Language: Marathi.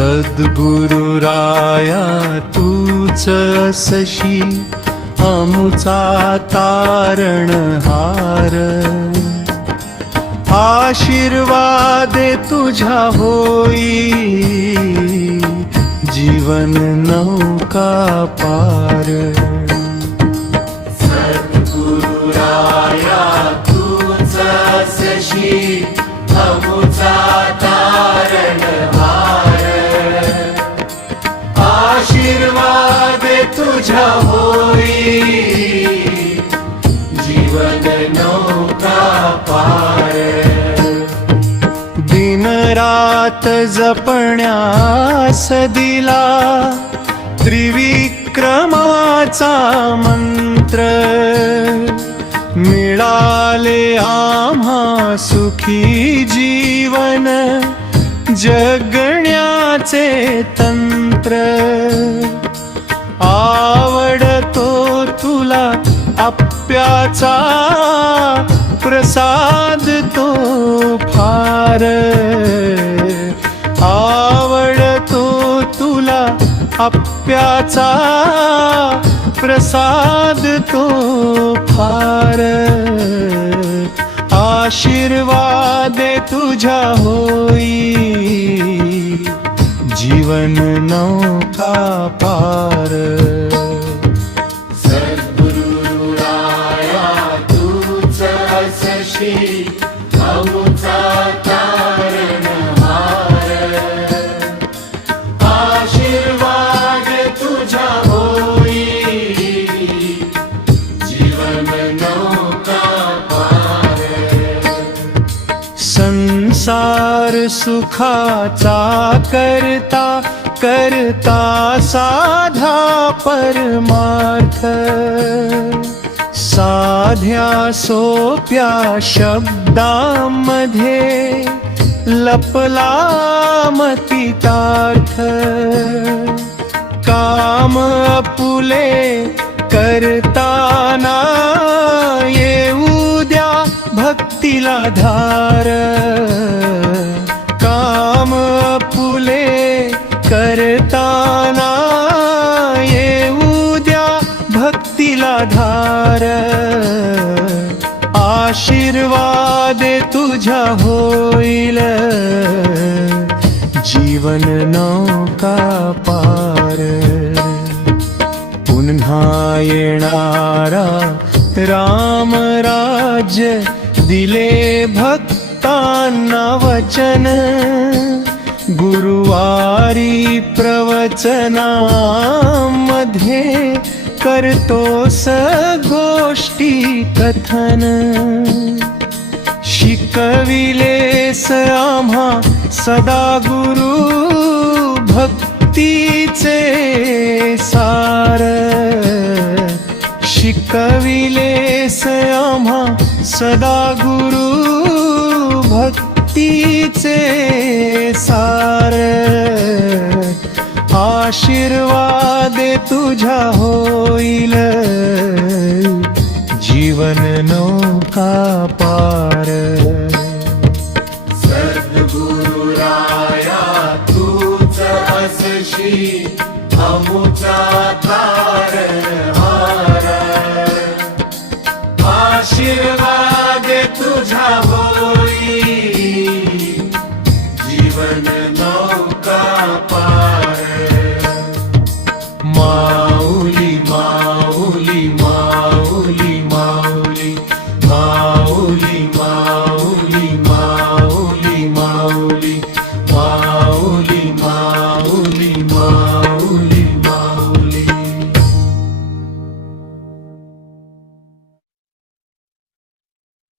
सद्गुरु राया तूच असशी आमुचा तारणहार, आशीर्वादे तुझ्या होई जीवन नौका पार। सद्गुरु राया तूच असशी आमुचा तारणहार, आशीर्वाद तुझ्या होई जीवन नौका पार। दिन रात जपण्यास दिला त्रिविक्रमाचा मंत्र, मिळाले आम्हा सुखी जीवन जगण्याचे तंत्र। आवडतो तुला आप्याचा प्रसाद तो फार, आवडतो तुला आप्याचा प्रसाद तो फार। आशीर्वाद तुझ्या होई जीवन नौका पार। सद्गुरु राया तूच असशी आमुचा तारणहार, आशीर्वाद तुझ्या होई जीवन नौका पार। संसार सुखाचा करता करता साधा परमार्थ, साध्या सोप्या शब्दांमध्ये लपला मतितार्थ। काम आपुले करताना येऊ द्या भक्तीला धार, काम आपुले करताना येऊ द्या भक्तीला धार। आशीर्वाद तुझ्या होईल जीवन नौका पार। पुन्हा येणारा राम राज्य दिले भक्तांना वचन, गुरुवारी प्रवचनामध्ये करतोस गोष्टी कथन। शिकविलेस आम्हा सदा गुरु भक्तीचे सार, शिकविलेस आम्हा सदा गुरु भक्तीचे सार। आशीर्वाद तुझ्या होईल जीवन नौका पार। सद्गुरु राया तूच असशी आमुचा तारणहार, आशीर्वाद तुझ्या होई जीवन नौका पार। माऊली माऊली माऊली माऊली माऊली